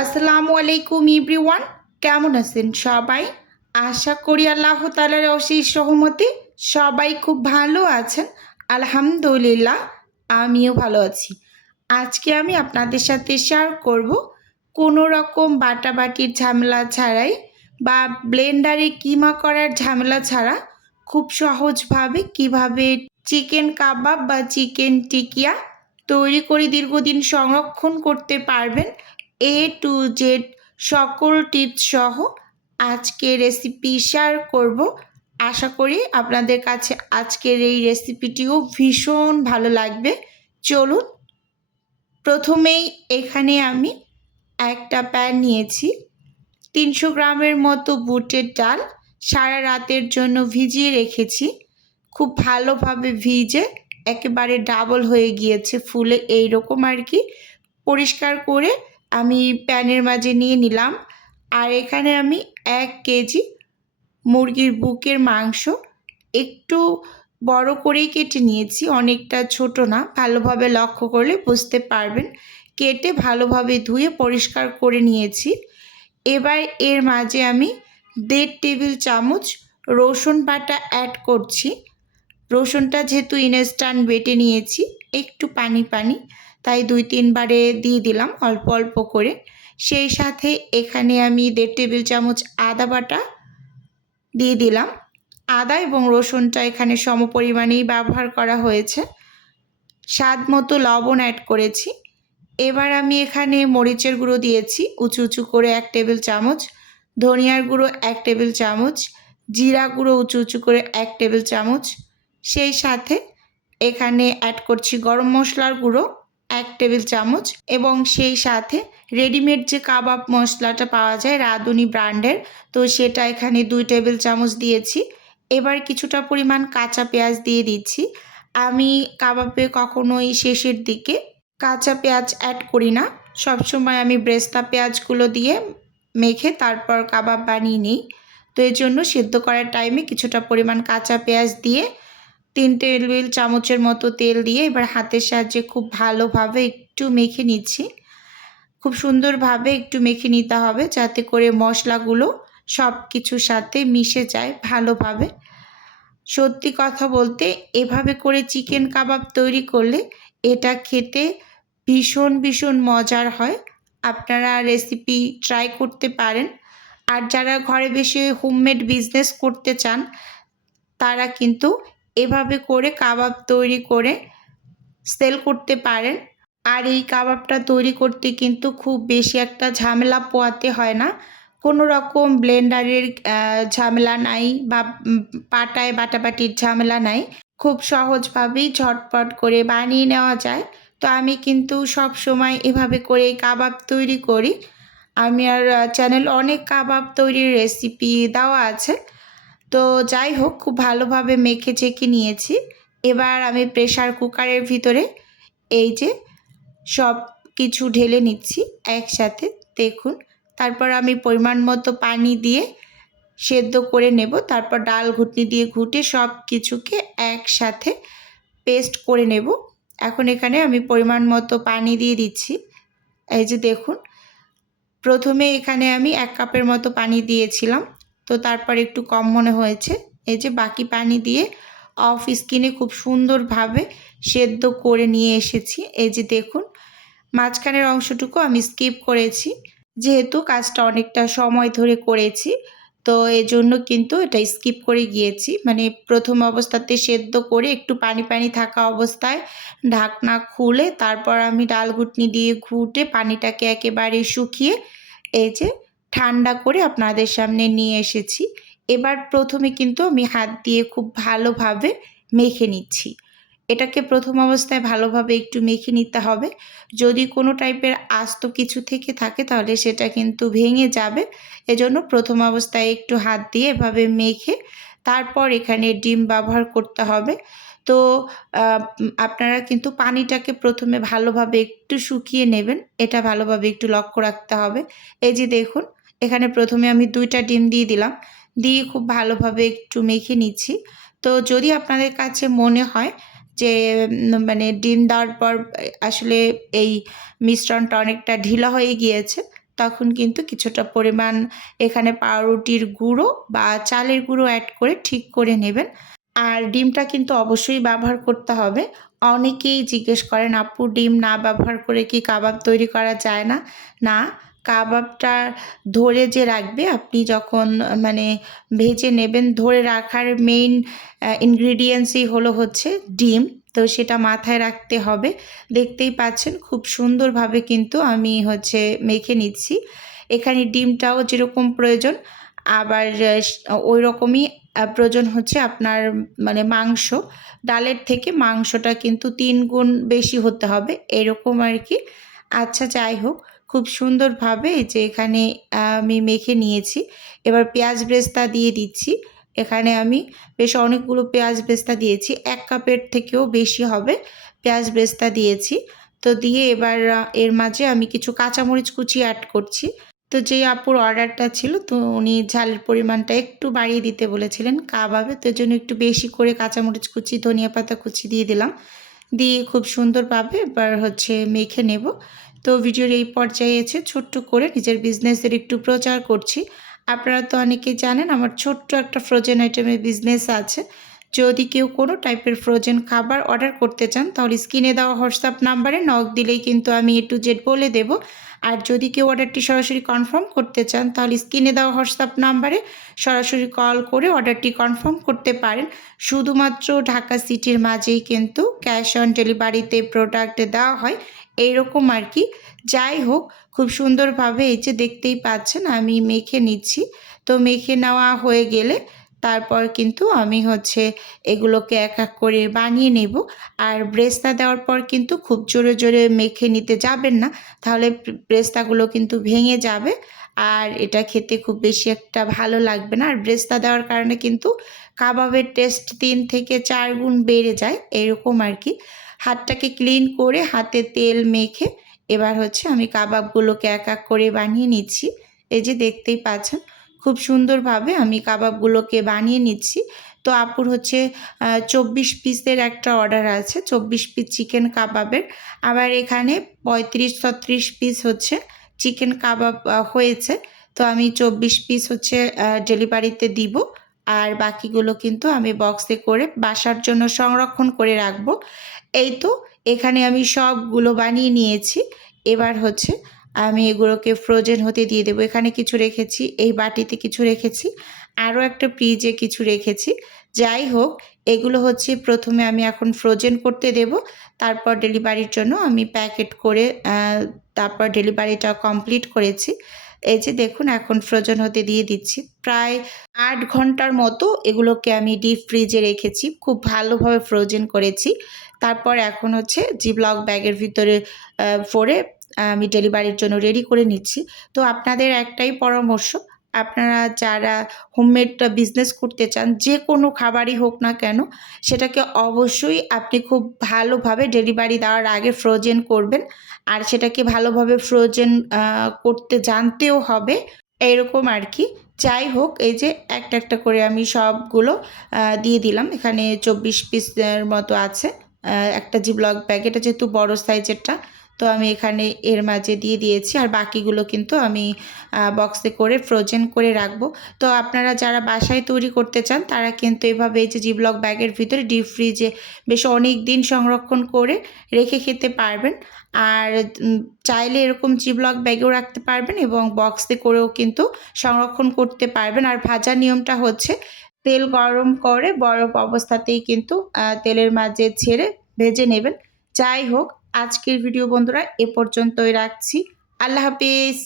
আসসালামু আলাইকুম এভরিওয়ান, কেমন আছেন সবাই? আশা করি আল্লাহ তাআলার অশেষ রহমতে সবাই খুব ভালো আছেন। আলহামদুলিল্লাহ, আমিও ভালো আছি। আজকে আমি আপনাদের সাথে শেয়ার করব কোনো রকম বাটাবাটির ঝামেলা ছাড়াই বা ব্লেন্ডারে কিমা করার ঝামেলা ছাড়া খুব সহজভাবে কিভাবে চিকেন কাবাব বা চিকেন টিকিয়া তৈরি করে দীর্ঘদিন সংরক্ষণ করতে পারবেন। এ টু জেড সকল টিপস সহ আজকে রেসিপি শেয়ার করব। আশা করি আপনাদের কাছে আজকের এই রেসিপিটিও ভীষণ ভালো লাগবে। চলুন, প্রথমেই এখানে আমি একটা প্যান নিয়েছি। 300 গ্রামের মতো বুটের ডাল সারা রাতের জন্য ভিজিয়ে রেখেছি। খুব ভালোভাবে ভিজে একেবারে ডাবল হয়ে গিয়েছে, ফুলে এইরকম আর কি। পরিষ্কার করে আমি প্যানের মাঝে নিয়ে নিলাম। আর এখানে আমি 1 কেজি মুরগির বুকের মাংস একটু বড় করেই কেটে নিয়েছি, অনেকটা ছোট না। ভালোভাবে লক্ষ্য করলে বুঝতে পারবেন। কেটে ভালোভাবে ধুয়ে পরিষ্কার করে নিয়েছি। এবার এর মাঝে আমি 1.5 টেবিল চামচ রসুন বাটা অ্যাড করছি। রসুনটা যেহেতু ইনস্ট্যান্ট বেটে নিয়েছি, একটু পানি পানি, তাই 2-3 বারে দিয়ে দিলাম অল্প অল্প করে। সেই সাথে এখানে আমি 1.5 টেবিল চামচ আদা বাটা দিয়ে দিলাম। আদা এবং রসুনটা এখানে সমপরিমাণেই ব্যবহার করা হয়েছে। স্বাদ মতো লবণ অ্যাড করেছি। এবার আমি এখানে মরিচের গুঁড়ো দিয়েছি উঁচু উঁচু করে 1 টেবিল চামচ, ধনিয়ার গুঁড়ো 1 টেবিল চামচ, জিরা গুঁড়ো উঁচু উঁচু করে 1 টেবিল চামচ। সেই সাথে এখানে অ্যাড করছি গরম মশলার গুঁড়ো 1 টেবিল চামচ এবং সেই সাথে রেডিমেড যে কাবাব মশলাটা পাওয়া যায় রাঁধুনি ব্র্যান্ডের, তো সেটা এখানে 2 টেবিল চামচ দিয়েছি। এবার কিছুটা পরিমাণ কাঁচা পেঁয়াজ দিয়ে দিচ্ছি। আমি কাবাবে কখনোই শেষের দিকে কাঁচা পেঁয়াজ অ্যাড করি না, সবসময় আমি ব্রেস্তা পেঁয়াজগুলো দিয়ে মেখে তারপর কাবাব বানিয়ে নিই। তো এই জন্য সিদ্ধ করার টাইমে কিছুটা পরিমাণ কাঁচা পেঁয়াজ দিয়ে 3 টেবিল চামচের মতো তেল দিয়ে এবার হাতের সাহায্যে খুব ভালোভাবে একটু মেখে নিচ্ছি। খুব সুন্দরভাবে একটু মেখে নিতে হবে যাতে করে মশলাগুলো সব কিছুর সাথে মিশে যায় ভালোভাবে। সত্যি কথা বলতে এভাবে করে চিকেন কাবাব তৈরি করলে এটা খেতে ভীষণ ভীষণ মজার হয়। আপনারা রেসিপি ট্রাই করতে পারেন। আর যারা ঘরে বসে হোমমেড বিজনেস করতে চান তারা কিন্তু এভাবে করে কাবাব তৈরি করে সেল করতে পারেন। আর এই কাবাবটা তৈরি করতে কিন্তু খুব বেশি একটা ঝামেলা পোহাতে হয় না। কোনো রকম ব্লেন্ডারের ঝামেলা নাই বা পাটায় বাটাবাটির ঝামেলা নাই। খুব সহজভাবেই ঝটপট করে বানিয়ে নেওয়া যায়। তো আমি কিন্তু সব সময় এভাবে করে কাবাব তৈরি করি। আমি আর চ্যানেল অনেক কাবাব তৈরির রেসিপি দেওয়া আছে। তো যাই হোক, খুব ভালোভাবে মেখে চেখে নিয়েছি। এবার আমি প্রেসার কুকারের ভিতরে এই যে সব কিছু ঢেলে নিচ্ছি একসাথে, দেখুন। তারপর আমি পরিমাণ মতো পানি দিয়ে সেদ্ধ করে নেব। তারপর ডাল ঘুটনি দিয়ে ঘুটে সব কিছুকে একসাথে পেস্ট করে নেব। এখন এখানে আমি পরিমাণ মতো পানি দিয়ে দিচ্ছি। এই যে দেখুন, প্রথমে এখানে আমি 1 কাপের মতো পানি দিয়েছিলাম, তো তারপর একটু কম মনে হয়েছে। এই যে বাকি পানি দিয়ে অফ স্কিনে খুব সুন্দরভাবে সেদ্ধ করে নিয়ে এসেছি। এই যে দেখুন, মাঝখানের অংশটুকু আমি স্কিপ করেছি যেহেতু কাজটা অনেকটা সময় ধরে করেছি, তো এজন্য কিন্তু এটা স্কিপ করে গিয়েছি। মানে প্রথম অবস্থাতে সেদ্ধ করে একটু পানি পানি থাকা অবস্থায় ঢাকনা খুলে তারপর আমি ডাল ঘুটনি দিয়ে ঘুটে পানিটাকে একেবারে শুকিয়ে এই যে ঠান্ডা করে আপনাদের সামনে নিয়ে এসেছি। এবার প্রথমে কিন্তু আমি হাত দিয়ে খুব ভালোভাবে মেখে নিচ্ছি। এটাকে প্রথম অবস্থায় ভালোভাবে একটু মেখে নিতে হবে। যদি কোনো টাইপের আস্ত কিছু থেকে থাকে তাহলে সেটা কিন্তু ভেঙে যাবে। এজন্য প্রথম অবস্থায় একটু হাত দিয়ে এভাবে মেখে তারপর এখানে ডিম ব্যবহার করতে হবে। তো আপনারা কিন্তু পানিটাকে প্রথমে ভালোভাবে একটু শুকিয়ে নেবেন, এটা ভালোভাবে একটু লক্ষ্য রাখতে হবে। এই যে দেখুন, এখানে প্রথমে আমি 2টা ডিম দিয়ে দিলাম, দিয়ে খুব ভালোভাবে একটু মেখে নিচ্ছি। তো যদি আপনাদের কাছে মনে হয় যে মানে ডিম দেওয়ার পর আসলে এই মিশ্রণটা অনেকটা ঢিলা হয়ে গিয়েছে, তখন কিন্তু কিছুটা পরিমাণ এখানে পাউরুটির গুঁড়ো বা চালের গুঁড়ো অ্যাড করে ঠিক করে নেবেন। আর ডিমটা কিন্তু অবশ্যই ব্যবহার করতে হবে। অনেকেই জিজ্ঞেস করেন, আপু ডিম না ব্যবহার করে কি কাবাব তৈরি করা যায় না? না, কাবাবটা ধরে যে রাখবে আপনি যখন মানে ভেজে নেবেন, ধরে রাখার মেইন ইনগ্রিডিয়েন্টসই হলো হচ্ছে ডিম। তো সেটা মাথায় রাখতে হবে। দেখতেই পাচ্ছেন খুব সুন্দরভাবে কিন্তু আমি হচ্ছে মেখে নিচ্ছি। এখানে ডিমটাও যেরকম প্রয়োজন, আবার ওই রকমই প্রয়োজন হচ্ছে আপনার মানে মাংস। ডালের থেকে মাংসটা কিন্তু ৩ গুণ বেশি হতে হবে, এরকম আর কি। আচ্ছা যাই হোক, খুব সুন্দরভাবে এই যে এখানে আমি মেখে নিয়েছি। এবার পেঁয়াজ ব্রেস্তা দিয়ে দিচ্ছি। এখানে আমি বেশ অনেকগুলো পেঁয়াজ ব্রেস্তা দিয়েছি, ১ কাপের থেকেও বেশি হবে পেঁয়াজ ব্রেস্তা দিয়েছি। তো দিয়ে এবার এর মাঝে আমি কিছু কাঁচামরিচ কুচি অ্যাড করছি। তো যেই আপুর অর্ডারটা ছিল, তো উনি ঝালের পরিমাণটা একটু বাড়িয়ে দিতে বলেছিলেন কাবাবে, তো এজন্য একটু বেশি করে কাঁচামরিচ কুচি, ধনিয়া পাতা কুচি দিয়ে দিলাম। দিয়ে খুব সুন্দরভাবে এবার হচ্ছে মেখে নেব। তো ভিডিওর এই পর্যায়ে এসে ছোট্ট করে নিজের বিজনেসের একটু প্রচার করছি। আপনারা তো অনেকেই জানেন আমার ছোট্ট একটা ফ্রোজেন আইটেমের বিজনেস আছে। যদি কেউ কোনো টাইপের ফ্রোজেন খাবার অর্ডার করতে চান তাহলে স্ক্রিনে দেওয়া হোয়াটসঅ্যাপ নাম্বারে নক দিলেই কিন্তু আমি A to Z বলে দেব। আর যদি কেউ অর্ডারটি সরাসরি কনফার্ম করতে চান তাহলে স্ক্রিনে দেওয়া হোয়াটসঅ্যাপ নাম্বারে সরাসরি কল করে অর্ডারটি কনফার্ম করতে পারেন। শুধুমাত্র ঢাকা সিটির মাঝেই কিন্তু ক্যাশ অন ডেলিভারিতে প্রোডাক্ট দেওয়া হয়, এইরকম আর কি। যাই হোক, খুব সুন্দরভাবে এই যে দেখতেই পাচ্ছেন আমি মেখে নিচ্ছি। তো মেখে নেওয়া হয়ে গেলে তারপর কিন্তু আমি হচ্ছে এগুলোকে এক এক করে বানিয়ে নেব। আর ব্রেস্তা দেওয়ার পর কিন্তু খুব জোরে জোরে মেখে নিতে যাবেন না, তাহলে ব্রেস্তাগুলো কিন্তু ভেঙে যাবে আর এটা খেতে খুব বেশি একটা ভালো লাগবে না। আর ব্রেস্তা দেওয়ার কারণে কিন্তু কাবাবের টেস্ট ৩ থেকে ৪ গুণ বেড়ে যায়, এরকম আর কি। হাতটাকে ক্লিন করে হাতে তেল মেখে এবার হচ্ছে আমি কাবাবগুলোকে এক এক করে বানিয়ে নিচ্ছি। এই যে দেখতেই পাচ্ছেন খুব সুন্দরভাবে আমি কাবাবগুলোকে বানিয়ে নিচ্ছি। তো আপুর হচ্ছে ২৪ পিসের একটা অর্ডার আছে, ২৪ পিস চিকেন কাবাবের। আবার এখানে ৩৫-৩৬ পিস হচ্ছে চিকেন কাবাব হয়েছে। তো আমি ২৪ পিস হচ্ছে ডেলিভারিতে দিব। আর বাকিগুলো কিন্তু আমি বক্সে করে বাসার জন্য সংরক্ষণ করে রাখবো। এই তো এখানে আমি সবগুলো বানিয়ে নিয়েছি। এবার হচ্ছে আমি এগুলোকে ফ্রোজেন হতে দিয়ে দেবো। এখানে কিছু রেখেছি, এই বাটিতে কিছু রেখেছি, আরও একটা ফ্রিজে কিছু রেখেছি। যাই হোক, এগুলো হচ্ছে প্রথমে আমি এখন ফ্রোজেন করতে দেব, তারপর ডেলিভারির জন্য আমি প্যাকেট করে তারপর ডেলিভারিটা কমপ্লিট করেছি। এই যে দেখুন এখন ফ্রোজেন হতে দিয়ে দিচ্ছি। প্রায় ৮ ঘন্টার মতো এগুলোকে আমি ডিপ ফ্রিজে রেখেছি, খুব ভালোভাবে ফ্রোজেন করেছি। তারপর এখন হচ্ছে জিপলক ব্যাগের ভিতরে ভরে আমি ডেলিভারির জন্য রেডি করে নিচ্ছি। তো আপনাদের একটাই পরামর্শ, আপনারা যারা হোমমেড বিজনেস করতে চান, যে কোনো খাবারই হোক না কেন, সেটাকে অবশ্যই আপনি খুব ভালোভাবে ডেলিভারি দেওয়ার আগে ফ্রোজেন করবেন। আর সেটাকে ভালোভাবে ফ্রোজেন করতে জানতেও হবে, এরকম আর কি। যাই হোক, এই যে একটা একটা করে আমি সবগুলো দিয়ে দিলাম। এখানে ২৪ পিসের মতো আছে একটা জিপলক ব্যাগ, এটা যেহেতু বড় সাইজেরটা, তো আমি এখানে এর মাঝে দিয়ে দিয়েছি। আর বাকিগুলো কিন্তু আমি বক্সে করে ফ্রোজেন করে রাখবো। তো আপনারা যারা বাসায় তৈরি করতে চান তারা কিন্তু এভাবে এই যে জিপলক ব্যাগের ভিতরে ডিপ ফ্রিজে বেশ অনেক দিন সংরক্ষণ করে রেখে খেতে পারবেন। আর চাইলে এরকম জিপলক ব্যাগেও রাখতে পারবেন এবং বক্সে করেও কিন্তু সংরক্ষণ করতে পারবেন। আর ভাজার নিয়মটা হচ্ছে তেল গরম করে বরফ অবস্থাতেই কিন্তু তেলের মাঝে ছেড়ে ভেজে নেবেন। যাই হোক, আজকের ভিডিও বন্ধুরা এ পর্যন্তই রাখছি। আল্লাহ হাফিজ।